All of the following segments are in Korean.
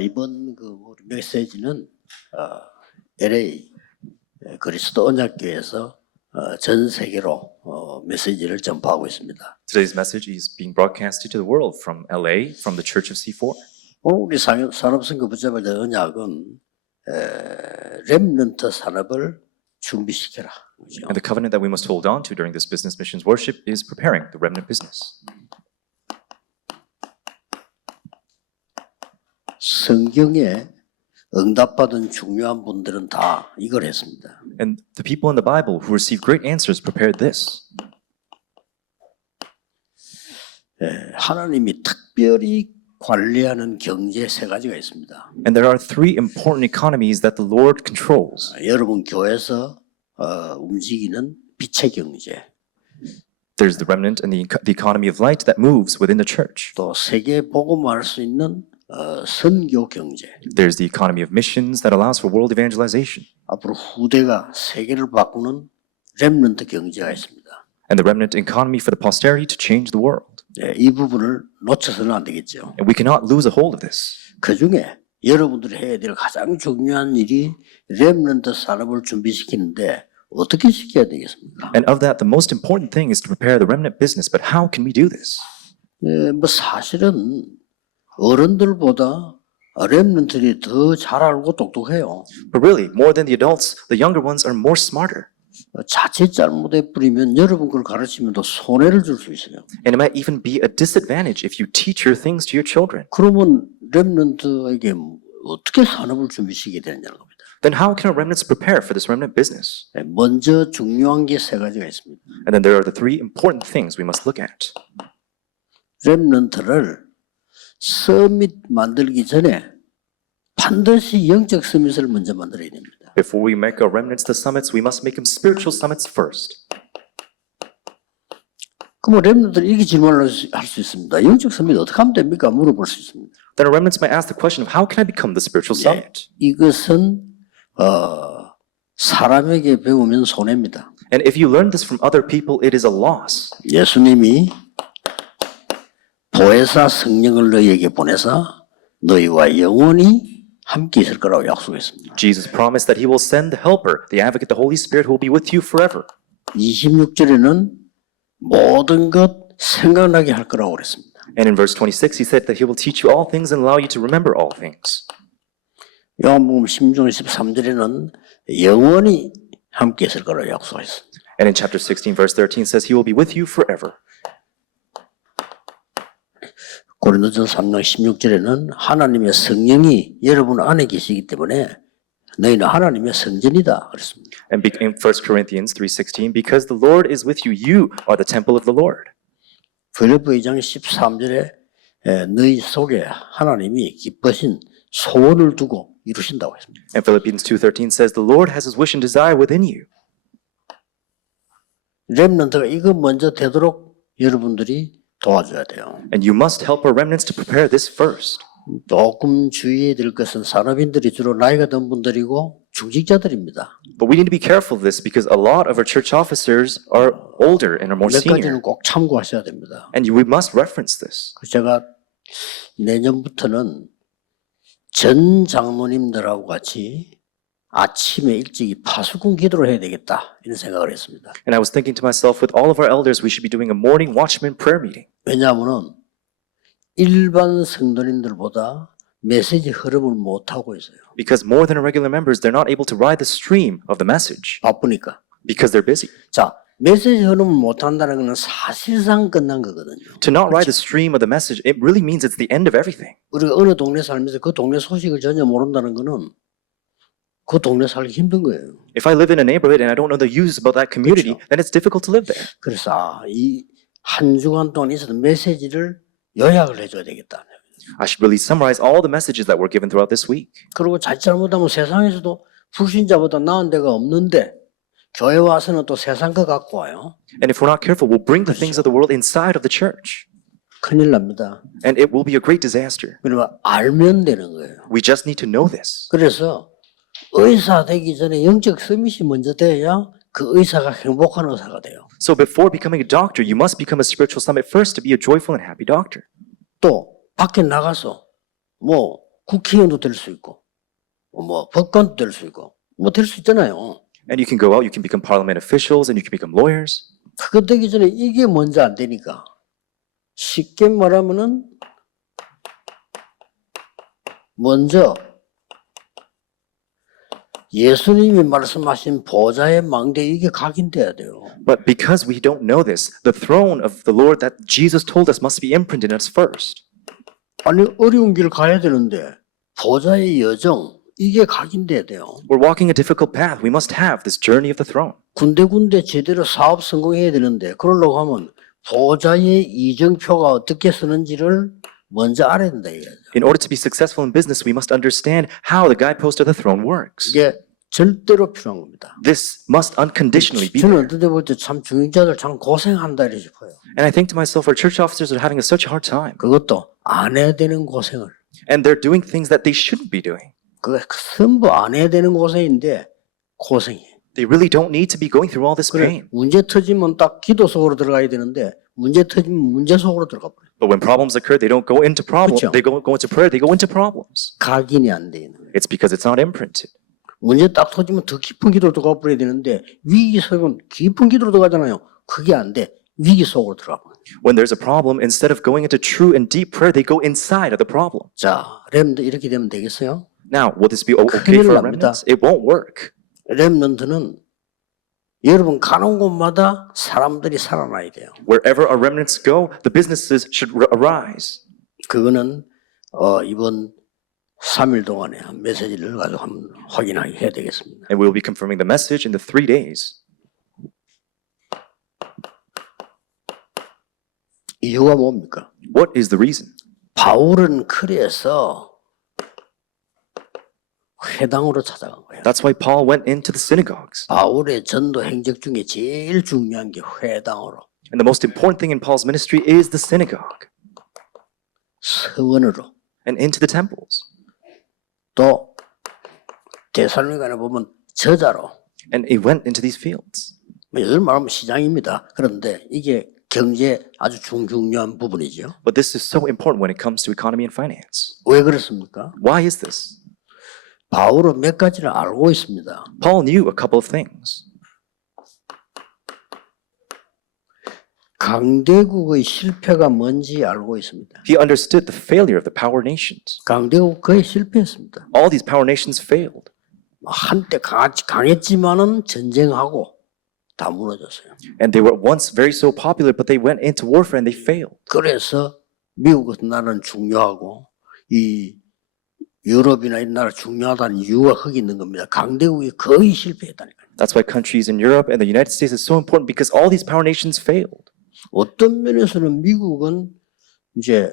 이번 우리 메시지는 LA 그리스도 언약교회에서 전 세계로 메시지를 전파하고 있습니다. Today's message is being broadcasted to the world from LA, from the Church of C4. 오늘 우리 산업선교 붙잡을 때 언약은 렘넌트 산업을 준비시켜라. 그죠? And the covenant that we must hold on to during this business missions worship is preparing the remnant business. 성경에 응답받은 중요한 분들은 다 이걸 했습니다. And the people in the Bible who received great answers prepared this. 하나님이 특별히 관리하는 경제 세 가지가 있습니다. And there are three important economies that the Lord controls. 여러분 교회에서 움직이는 빛의 경제, There's the remnant and the economy of light that moves within the church. 또 세계 복음화할 수 있는 선교 경제. There's the economy of missions that allows for world evangelization. 앞으로 후대가 세계를 바꾸는 렘넌트 경제가 있습니다. And the remnant economy for the posterity to change the world. 이 부분을 놓쳐서는 안 되겠죠. And we cannot lose a hold of this. 그 중에 여러분들이 해야 될 가장 중요한 일이 렘넌트 산업을 준비시키는데 어떻게 시켜야 되겠습니까? And of that, the most important thing is to prepare the remnant business. But how can we do this? 사실은 어른들보다 렘넌트들이 더 잘 알고 똑똑해요. But really, more than the adults, the younger ones are more smarter. 자칫 잘못해 뿌리면 여러분 걸 가르치면 또 손해를 줄 수 있어요. And it might even be a disadvantage if you teach your things to your children. 그러면 렘넌트에게 어떻게 산업을 준비시키게 되느냐는 겁니다. Then how can our remnants prepare for this remnant business? 먼저 중요한 게 세 가지가 있습니다. And then there are the three important things we must look at. 렘넌트를 서밋 만들기 전에 반드시 영적 서밋을 먼저 만들어야 됩니다. Before we make our remnants the summits, we must make them spiritual summits first. 그럼 렘넌트는 이렇게 질문을 할 수 있습니다. 영적 서밋 어떻게 하면 됩니까? 물어볼 수 있습니다. Then our remnants might ask the question of how can I become the spiritual summit? 이것은 사람에게 배우면 손해입니다. And if you learn this from other people, it is a loss. 예수님이 보혜사 성령을 너희에게 보내사 너희와 영원히 함께 있을 거라고 약속했습니다. Jesus promised that he will send the helper, the advocate, the Holy Spirit, who will be with you forever. 26절에는 모든 것 생각나게 할 거라고 그랬습니다. And in verse 26, he said that he will teach you all things and allow you to remember all things. 요한복음 16장 13절에는 영원히 함께 있을 거라고 약속했습니다. And in chapter 16, verse 13 says he will be with you forever. 고린도전서 3장 16절에는 하나님의 성령이 여러분 안에 계시기 때문에 너희는 하나님의 성전이다 그랬습니다. And in 1 Corinthians 3:16, because the Lord is with you, you are the temple of the Lord. 빌립보 2장 13절에 너희 속에 하나님이 기쁘신 소원을 두고 이루신다고 했습니다. And Philippians 2:13 says the Lord has his wish and desire within you. 렘넌트가 이거 먼저 되도록 여러분들이 도와줘야 돼요. And you must help our remnants to prepare this first. 조금 주의해야 될 것은 산업인들이 주로 나이가 든 분들이고 중직자들입니다. But we need to be careful of this because a lot of our church officers are older and are more 몇 가지는 senior. 꼭 참고하셔야 됩니다. And we must reference this. 제가 내년부터는 전 장로님들하고 같이 아침에 일찍이 파수꾼 기도를 해야 되겠다 이런 생각을 했습니다. And I was thinking to myself, with all of our elders, we should be doing a morning watchman prayer meeting. 왜냐하면 일반 성도님들보다 메시지 흐름을 못 하고 있어요. Because more than our regular members, they're not able to ride the stream of the message 바쁘니까. because they're busy. 자, 메시지 흐름을 못 한다는 것은 사실상 끝난 거거든요. To not ride the stream of the message, it really means it's the end of everything. 우리가 어느 동네 살면서 그 동네 소식을 전혀 모른다는 것은 그 동네 살기 힘든 거예요. If I live in a neighborhood and I don't know the news about that community, then it's difficult to live there. 그래서 이 한 주간 동안 있었던 메시지를 요약을 해줘야 되겠다. I should really summarize all the messages that were given throughout this week. 그리고 자칫 잘못하면 세상에서도 불신자보다 나은 데가 없는데 교회 와서는 또 세상 거 갖고 와요. And if we're not careful, we'll bring the things of the world inside of the church. 큰일 납니다. And it will be a great disaster. 그러니까 알면 되는 거예요. We just need to know this. 그래서 의사 되기 전에 영적 서밋이 먼저 돼야 그 의사가 행복한 의사가 돼요. So before becoming a doctor, you must become a spiritual summit first to be a joyful and happy doctor. 또 밖에 나가서 뭐 국회의원도 될 수 있고, 뭐 법관도 될 수 있고, 뭐 될 수 있잖아요. And you can go out, you can become parliament officials, and you can become lawyers. 그거 되기 전에 이게 먼저 안 되니까 쉽게 말하면은 먼저 예수님이 말씀하신 보좌의 망대 이게 각인돼야 돼요. But because we don't know this, the throne of the Lord that Jesus told us must be imprinted in us first. 아니 어려운 길 가야 되는데 보좌의 여정 이게 각인돼야 돼요. We're walking a difficult path. We must have this journey of the throne. 군데군데 제대로 사업 성공해야 되는데 그러려고 하면 보좌의 이정표가 어떻게 쓰는지를 먼저 알아야 된다 이거죠. In order to be successful in business, we must understand how the guidepost of the throne works. 이게 절대로 필요한 겁니다. This must unconditionally be 저는 there. 어떤 데 볼 때 참 중직자들 참 고생한다 이렇게 싶어요. And I think to myself, our church officers are having such a hard time. 그것도 안 해야 되는 고생을. And they're doing things that they shouldn't be doing. 그거 전부 안 해야 되는 고생인데 고생이에요. They really don't need to be going through all this 그래, pain. 문제 터지면 딱 기도 속으로 들어가야 되는데 문제 터지면 문제 속으로 들어가 버려요. But when problems occur, they don't go into problems. 그렇죠. They go into prayer. They go into problems. 각인이 안 돼 있는 거예요. It's because it's not imprinted. 문제 딱 터지면 더 깊은 기도로 들어가 버려야 되는데 위기 속은 깊은 기도로 들어가잖아요. 그게 안 돼. 위기 속으로 들어가 버려요. When there's a problem, instead of going into true and deep prayer, they go inside of the problem. 자, 렘도 이렇게 되면 되겠어요? Now, will this be okay 큰일 for 납니다. remnants? It won't work. 렘넌트는 여러분 가는 곳마다 사람들이 살아나야 돼요. Wherever our remnants go, the businesses should arise. 그거는 이번 3일 동안에 한 메시지를 가지고 한번 확인하게 해야 되겠습니다. And we will be confirming the message in the 3 days. 이유가 뭡니까? What is the reason? 바울은 그래서 회당으로 찾아간 거예요. That's why Paul went into the synagogues. 바울의 전도 행적 중에 제일 중요한 게 회당으로, And the most important thing in Paul's ministry is the synagogue 서원으로, and into the temples. 또 데살로니가에 보면 저자로, And he went into these fields. 요즘 말하면 시장입니다. 그런데 이게 경제 아주 중요한 부분이죠. But this is so important when it comes to economy and finance. 왜 그렇습니까? Why is this? 바울은 몇 가지를 알고 있습니다. Paul knew a couple of things. 강대국의 실패가 뭔지 알고 있습니다. He understood the failure of the power nations. 강대국 거의 실패했습니다. All these power nations failed. 한때 강했지만은 전쟁하고 다 무너졌어요. And they were once very so popular, but they went into warfare and they failed. 그래서 미국 같은 나라는 중요하고 이 유럽이나 이 나라 중요하다는 이유가 거기 있는 겁니다. 강대국이 거의 실패했다니까요. That's why countries in Europe and the United States is so important because all these power nations failed. 어떤 면에서는 미국은 이제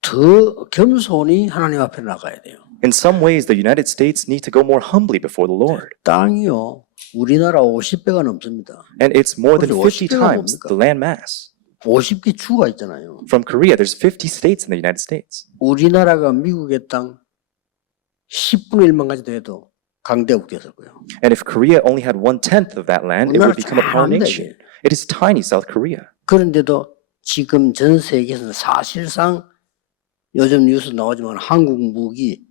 더 겸손히 하나님 앞에 나가야 돼요. In some ways, the United States need to go more humbly before the Lord. 땅이요, 우리나라 50배가 넘습니다. And it's more than 그렇죠. 50 times the land mass. 50개 주가 있잖아요. From Korea, there's 50 states in the United States. 우리나라가 미국의 땅 10분의 1만 가지도 해도 강대국 됐을 거예요. And if Korea only had 1/10 of that land, it would become a power 우리나라 nation. It is tiny South Korea. 그런데도 지금 전 세계에서는 사실상 요즘 뉴스 나오지만 한국 무기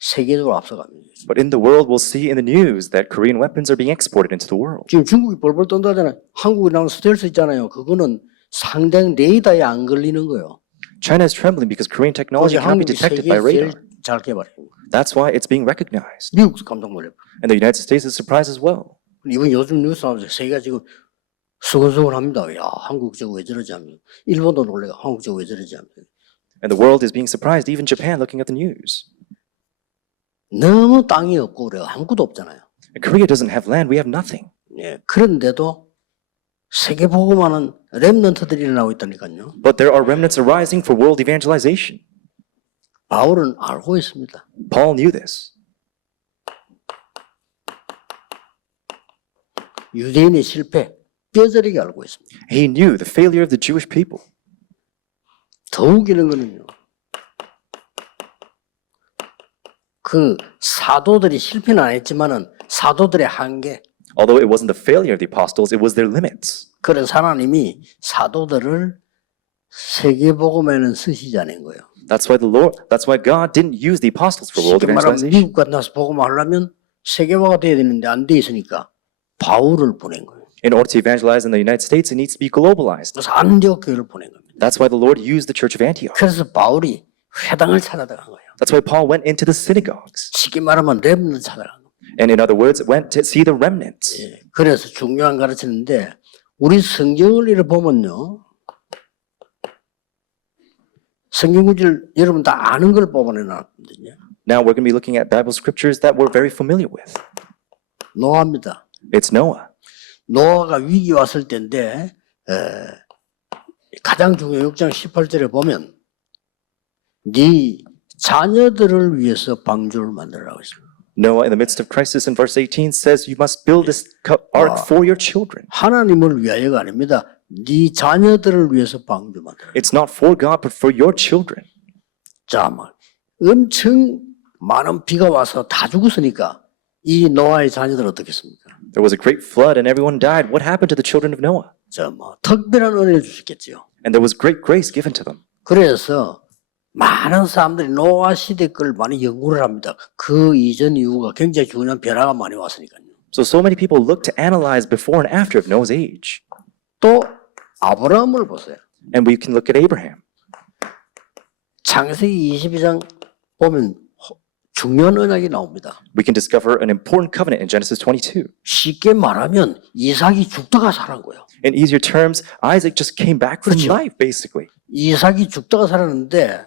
세계적으로 앞서갑니다. But in the world, we'll see in the news that Korean weapons are being exported into the world. 지금 중국이 벌벌 떤다잖아요. 한국이 나온 스텔스 있잖아요. 그거는 상대방 레이더에 안 걸리는 거예요. China is trembling because Korean technology 그래서 can't be 한국이 detected by 세계에서 제일 radar. 잘 개발해요. That's why it's being recognized. 미국도 깜짝 놀래요. And the United States is surprised as well. 이번 요즘 뉴스 나오면서 세계가 지금 수근수근합니다. 야, 한국 저거 왜 저러지 하면 일본도 놀래요. 한국 저거 왜 저러지 하면 And the world is being surprised, even Japan looking at the news. 너무 땅이 없고 그래요. 아무것도 없잖아요. And Korea doesn't have land, we have nothing. 예, 그런데도 세계 보고만은 렘넌트들이 일어나고 있다니까요. But there are remnants arising for world evangelization. 바울은 알고 있습니다. Paul knew this. 유대인의 실패 뼈저리게 알고 있습니다. He knew the failure of the Jewish people. 더 웃기는 거는요. 그 사도들이 실패는 안 했지만은 사도들의 한계, Although it wasn't the failure of the apostles, it was their limits. 그래서 하나님이 사도들을 세계복음에는 쓰시지 않은 거예요. That's why God didn't use the apostles for world 쉽게 말하면 evangelization. 미국 같은 데서 복음하려면 세계화가 돼야 되는데 안 돼 있으니까 바울을 보낸 거예요. In order to evangelize in the United States, it needs to be globalized. 그래서 안디옥 교회를 보낸 겁니다. That's why the Lord used the Church of Antioch. 그래서 바울이 회당을 찾아간 거예요. That's why Paul went into the synagogues. 쉽게 말하면 렘넌트 찾아간 겁니다. And in other words, went to see the remnants. 예, 그래서 중요한 가르치는데 우리 성경을 이렇게 보면요. 성경 구절 여러분 다 아는 걸 뽑아내놨거든요. Now we're going to be looking at Bible scriptures that we're very familiar with. 노아입니다. It's Noah. 노아가 위기 왔을 때인데 가장 중요한 6장 18절에 보면 네 자녀들을 위해서 방주를 만들라고 했어요. Noah, in the midst of crisis in verse 18, says you must build this ark for your children. 하나님을 위하여가 아닙니다. 네 자녀들을 위해서 방주 만들어. It's not for God, but for your children. 자, 막 엄청 많은 비가 와서 다 죽었으니까 이 노아의 자녀들 어떻겠습니까? There was a great flood and everyone died. What happened to the children of Noah? 저 뭐 특별한 은혜를 주셨겠지요. And there was great grace given to them. 그래서 많은 사람들이 노아 시대 걸 많이 연구를 합니다. 그 이전 이후가 굉장히 중요한 변화가 많이 왔으니까요. So many people look to analyze before and after of Noah's age. 또 아브라함을 보세요. And we can look at Abraham. 창세기 22장 보면 중요한 언약이 나옵니다. We can discover an important covenant in Genesis 22. 쉽게 말하면 이삭이 죽다가 살은 거예요. In easier terms, Isaac just came back from 그렇죠. life, basically. 이삭이 죽다가 살았는데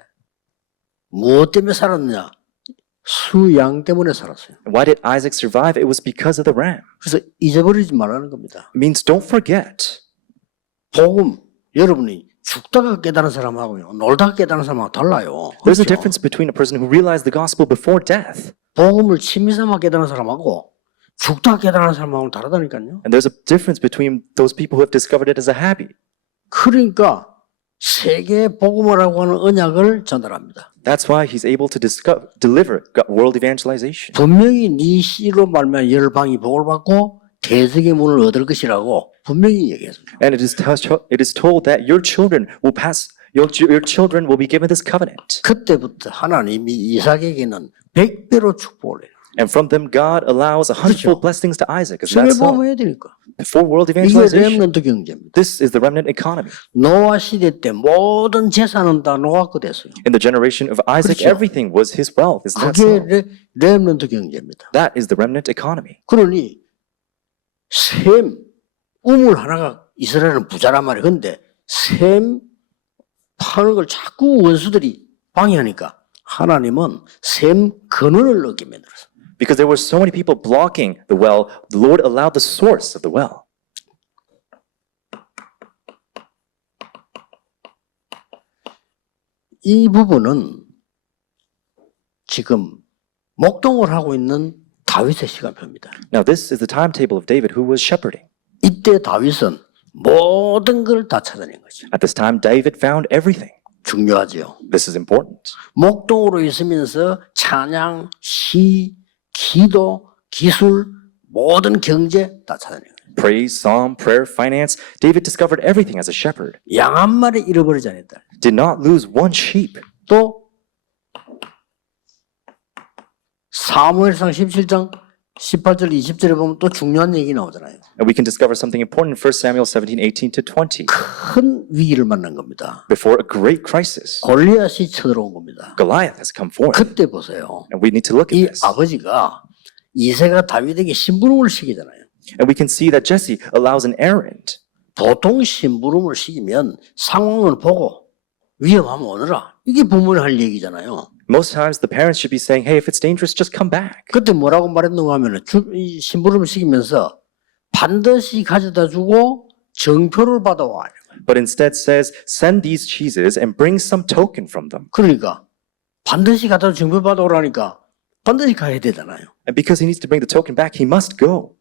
무엇 때문에 살았느냐? 수양 때문에 살았어요. And why did Isaac survive? It was because of the ram. 그래서 잊어버리지 말라는 겁니다. It means don't forget. 복음 여러분이 죽다가 깨달은 사람하고요, 놀다가 깨달은 사람하고 달라요. There's a 그렇죠? difference between a person who realized the gospel before death, 복음을 취미삼아 깨달은 사람하고 죽다가 깨달은 사람하고는 다르다니까요. and there's a difference between those people who have discovered it as a habit. 그러니까 세계 복음이라고 하는 언약을 전달합니다. That's why he's able to deliver world evangelization. 분명히 네 씨로 말미암아 열방이 복을 받고 대적의 문을 얻을 것이라고 분명히 얘기했습니다. And it is told that your children will pass. Your children will be given this covenant, 그때부터 하나님이 이삭에게는 100배로 축복을 해요. and from them God allows 100-fold blessings to Isaac. Isn't 세계 that so? 복음해야 되니까. For world 이게 evangelization, 렘넌트 경제입니다. this is the remnant economy. 노아 시대 때 모든 재산은 다 노아 거 됐어요. In the generation of Isaac, 그렇죠. everything was his wealth. Isn't that 그게 so? 렘넌트 경제입니다. That is the remnant economy. 그러니 셈 우물 하나가 이스라엘은 부자란 말이에요. 근데 셈 파는 걸 자꾸 원수들이 방해하니까 하나님은 셈 근원을 얻게 만들었어요. Because there were so many people blocking the well, the Lord allowed the source of the well. 이 부분은 지금 목동을 하고 있는 다윗의 시간표입니다. Now, this is the timetable of David, who was shepherding. 이때 다윗은 모든 걸 다 찾아낸 거죠. At this time, David found everything. 중요하죠. This is important. 목동으로 있으면서 찬양, 시, 기도, 기술, 모든 경제 다 찾아낸 거예요. Praise, psalm, prayer, finance. David discovered everything as a shepherd. 양 한 마리 잃어버리지 않았다. Did not lose one sheep. 또 사무엘상 17장 18절 20절에 보면 또 중요한 얘기 나오잖아요. And we can discover something important in 1 Samuel 17:18-20. 큰 위기를 만난 겁니다. Before a great crisis, 골리앗이 쳐들어온 겁니다. Goliath has come forth. 그때 보세요. And we need to look 이 at this. 아버지가 이새가 다윗에게 심부름을 시키잖아요. And we can see that Jesse allows an errand. 보통 심부름을 시키면 상황을 보고 위험하면 오너라. 이게 부모님 할 얘기잖아요. Most times the parents should be saying, hey, if it's dangerous, just come back. 그때 뭐라고 말했는가 하면 이 심부름을 시키면서 반드시 가져다 주고 정표를 받아와. But instead says, send these cheeses and bring some token from them. 그러니까 반드시 가져다 정표 받아오라니까 반드시 가야 되잖아요. And because he needs to bring the token back, he must go.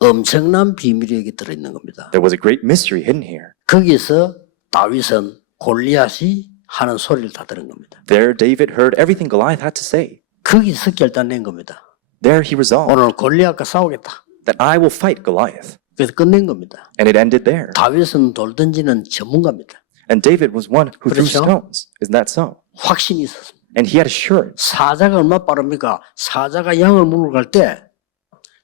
엄청난 비밀이 여기 들어있는 겁니다. There was a great mystery hidden here. 거기서 다윗은 골리앗이 하는 소리를 다 들은 겁니다. There David heard everything Goliath had to say. 거기서 결단낸 겁니다. There he resolved 오늘 골리앗과 싸우겠다. that I will fight Goliath. 그래서 끝낸 겁니다. And it ended there. 다윗은 돌 던지는 전문가입니다. And David was one who threw 그렇죠? stones. Isn't that so? 확신이 있었습니다. And he had assurance. 사자가 얼마나 빠릅니까? 사자가 양을 물러 갈 때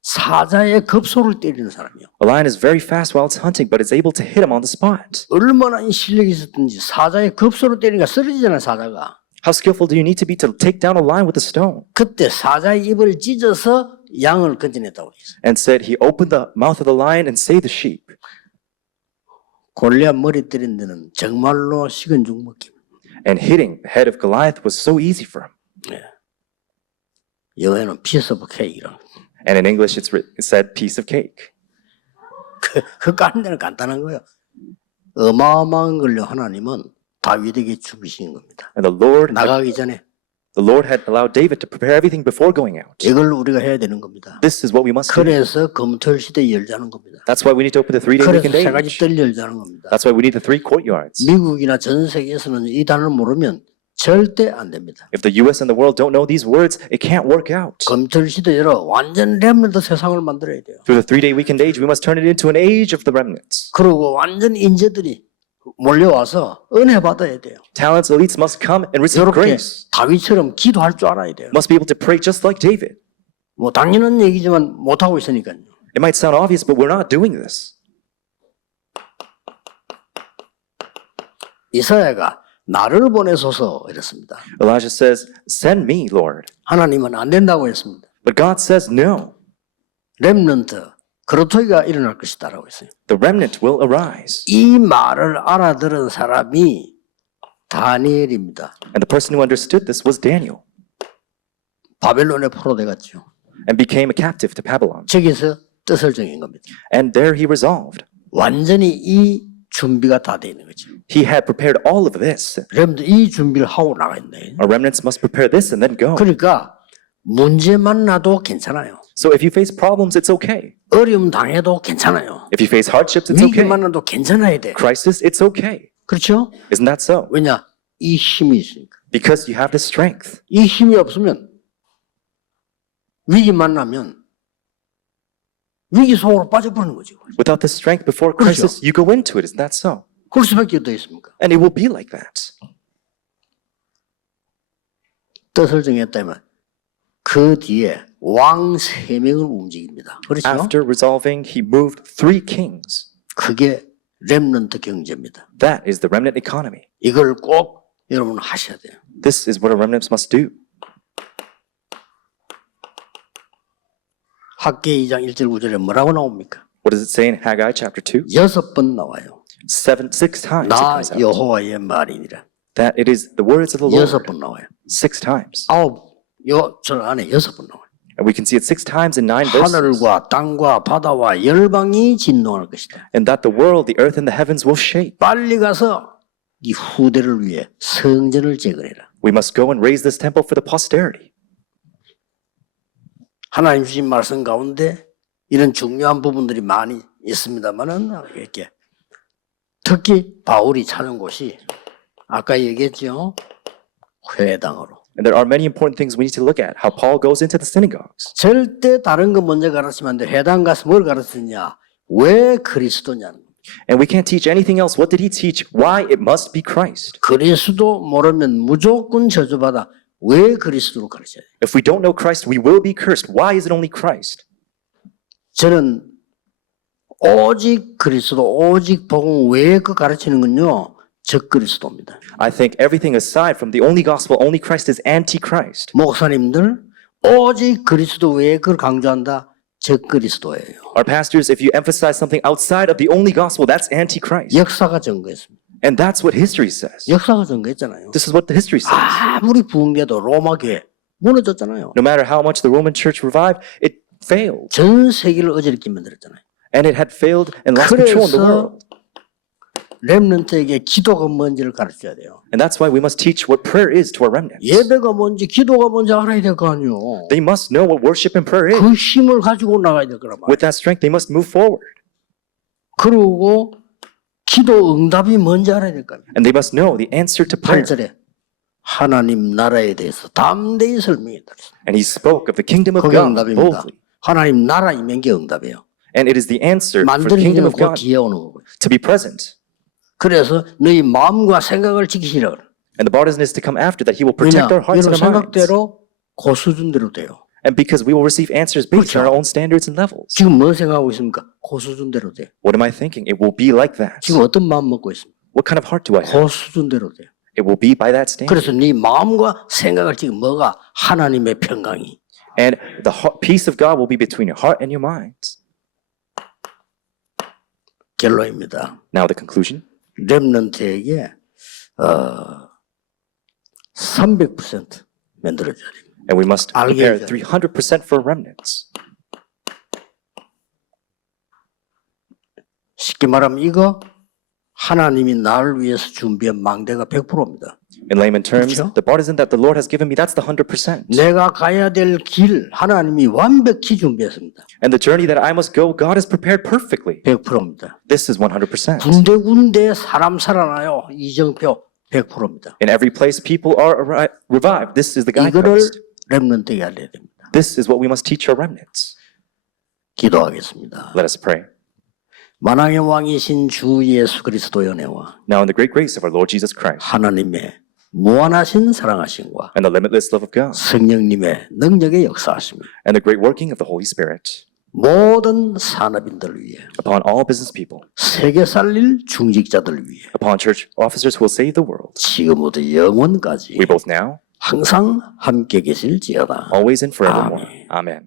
사자의 급소를 때리는 사람이요. A lion is very fast while it's hunting, but it's able to hit him on the spot. 얼마나 이 실력이 있었든지 사자의 급소를 때리니까 쓰러지잖아요, 사자가. How skillful do you need to be to take down a lion with a stone? 그때 사자의 입을 찢어서 양을 건져냈다고 했어요. And said he opened the mouth of the lion and saved the sheep. 골리앗 머리 때린 데는 정말로 식은 죽 먹기. And hitting the head of Goliath was so easy for him. 네. 영어에는 piece of cake이라고. And in English, it said piece of cake. 그 까는 데는 간단한 거예요. 어마어마한 걸요 하나님은 다윗에게 주신 겁니다. And 나가기 전에 the Lord had allowed David to prepare everything before going out. 이걸 우리가 해야 되는 겁니다. This is what we must do. 그래서 검토일 시대 열자는 겁니다. That's why we need to open the 3-day 그래서 weekend 세 가지 age. 뜰 열자는 겁니다. That's why we need the 3 courtyards. 미국이나 전 세계에서는 이 단어를 모르면 절대 안 됩니다. If the U.S. and the world don't know these words, it can't work out. 검토일 시대 열어 완전 렘넌트 세상을 만들어야 돼요. Through the 3-day weekend age, we must turn it into an age of the remnants. 그리고 완전 인재들이 몰려와서 은혜 받아야 돼요. Talents, elites must come and receive 이렇게 grace. 다윗처럼 기도할 줄 알아야 돼요. Must be able to pray just like David. 뭐 당연한 얘기지만 못하고 있으니까요. It might sound obvious, but we're not doing this. 이사야가 나를 보내소서 이랬습니다. Elijah says, send me, Lord. 하나님은 안 된다고 했습니다. But God says no. 렘넌트, 그로토이가 일어날 것이다라고 했어요. The remnant will arise. 이 말을 알아들은 사람이 다니엘입니다. And the person who understood this was Daniel 바벨론에 포로돼 갔죠. and became a captive to Babylon. 저기서 뜻을 정한 겁니다. And there he resolved. 완전히 이 준비가 다 돼 있는 거죠. He had prepared all of this. 렘넌트 이 준비를 하고 나갔네. Our remnants must prepare this and then go. 그러니까 문제 만나도 괜찮아요. So if you face problems, it's okay. 어려움 당해도 괜찮아요. If you face hardships, it's 위기 okay. 만나도 괜찮아야 돼. Crisis, it's okay. 그렇죠? Isn't that so? 왜냐? 이 힘이 있으니까. Because you have this strength. 이 힘이 없으면 위기 만나면 위기 속으로 빠져버리는 거죠. Without this strength before crisis, you go into it. Isn't that so? 그럴 수밖에 더 있습니까? And it will be like that. 뜻을 정했다면 그 뒤에 왕 3명을 움직입니다. 그렇죠? After resolving, he moved 3 kings. 그게 렘넌트 경제입니다. That is the remnant economy. 이걸 꼭 여러분 하셔야 돼요. This is what our remnants must do. 학계 2장 1절 9절에 뭐라고 나옵니까? What does it say in Haggai chapter 2? 6번 나와요. 6 times it 나 comes out. 여호와의 말이니라. That it is the words of the Lord. 6번 나와요. 6 times. 저 안에 6번 나와요. And we can see it 6 times in 9 verses. 하늘과 땅과 바다와 열방이 진동할 것이다. And that the world, the earth, and the heavens will shake. 빨리 가서 이 후대를 위해 성전을 재건해라. We must go and raise this temple for the posterity. 하나님 주신 말씀 가운데 이런 중요한 부분들이 많이 있습니다만은 이렇게 특히 바울이 찾은 곳이 아까 얘기했죠. 회당으로. And there are many important things we need to look at. How Paul goes into the synagogues. 절대 다른 거 먼저 가르치면 안 돼. 회당 가서 뭘 가르치냐? 왜 그리스도냐는. And we can't teach anything else. What did he teach? Why it must be Christ. 그리스도 모르면 무조건 저주받아. 왜 그리스도로 가르쳐야 돼? If we don't know Christ, we will be cursed. Why is it only Christ? 저는 오직 그리스도, 오직 복음 외에 그 가르치는 건요. 적그리스도입니다. I think everything aside from the only gospel, only Christ is anti-Christ. 목사님들 오직 그리스도 외에 그걸 강조한다. 적그리스도예요. Our pastors, if you emphasize something outside of the only gospel, that's anti-Christ. 역사가 증거했습니다. And that's what history says. 역사가 증거했잖아요. This is what the history says. 아무리 부흥돼도 로마교회 무너졌잖아요. No matter how much the Roman church revived, it failed. 전 세계를 어지럽게 만들었잖아요. And it had failed and lost control in the 그래서 world. 렘넌트에게 기도가 뭔지를 가르쳐야 돼요. And that's why we must teach what prayer is to our remnants. 예배가 뭔지 기도가 뭔지 알아야 될 거 아니에요. They must know what worship and prayer is. 그 힘을 가지고 나가야 될 거란 말이에요. With that strength, they must move forward. 그리고 기도 응답이 뭔지 알아야 될 거 아니에요. And they must know the answer to prayer. 8절에 하나님 나라에 대해서 담대히 설명했다. And he spoke of the kingdom of 그게 God 응답입니다. boldly. 하나님 나라이면 게 응답이에요. And it is the answer for the 만드는 kingdom 일은 of 그 God 뒤에 오는 거고요. to be present. 그래서 너희 마음과 생각을 지키시라 그래. And the partisan is to come after that. He will 왜냐? protect our hearts 여러분 and our minds. 생각대로 그 수준대로 돼요. And because we will receive answers based on 그렇죠. our own standards and levels. 지금 뭐 생각하고 있습니까? 그 수준대로 돼요. What am I thinking? It will be like that. 지금 어떤 마음 먹고 있습니까? What kind of heart do I have? 그 수준대로 돼요. It will be by that standard. 그래서 네 마음과 생각을 지금 뭐가 하나님의 평강이. And the peace of God will be between your heart and your minds. 결론입니다. Now the conclusion. 렘넌트에게 300% 만들어줘야 됩니다. And we must prepare 알게 300% for remnants. 쉽게 말하면 이거 하나님이 나를 위해서 준비한 망대가 100%입니다. In layman terms, 그렇죠? the partisan that the Lord has given me, that's the 100%. 내가 가야 될 길 하나님이 완벽히 준비했습니다. And the journey that I must go, God has prepared perfectly. 100%입니다. This is 100%. 군데군데 사람 살아나요. 이정표 100%입니다. In every place, people are revived. This is the 이거를 guidepost. 렘넌트에게 알려야 됩니다. This is what we must teach our remnants. 기도하겠습니다. Let us pray. 만왕의 왕이신 주 예수 그리스도의 은혜와 Now in the great grace of our Lord Jesus Christ 하나님의 무한하신 사랑하심과 and the limitless love of God 성령님의 능력의 역사하심 and the great working of the Holy Spirit 모든 산업인들을 위해 upon all business people, 세계 살릴 중직자들을 위해 upon church officers who will save the world, 지금부터 영원까지 we both now, 항상 함께 계실지어다. always and forevermore. 아멘. Amen.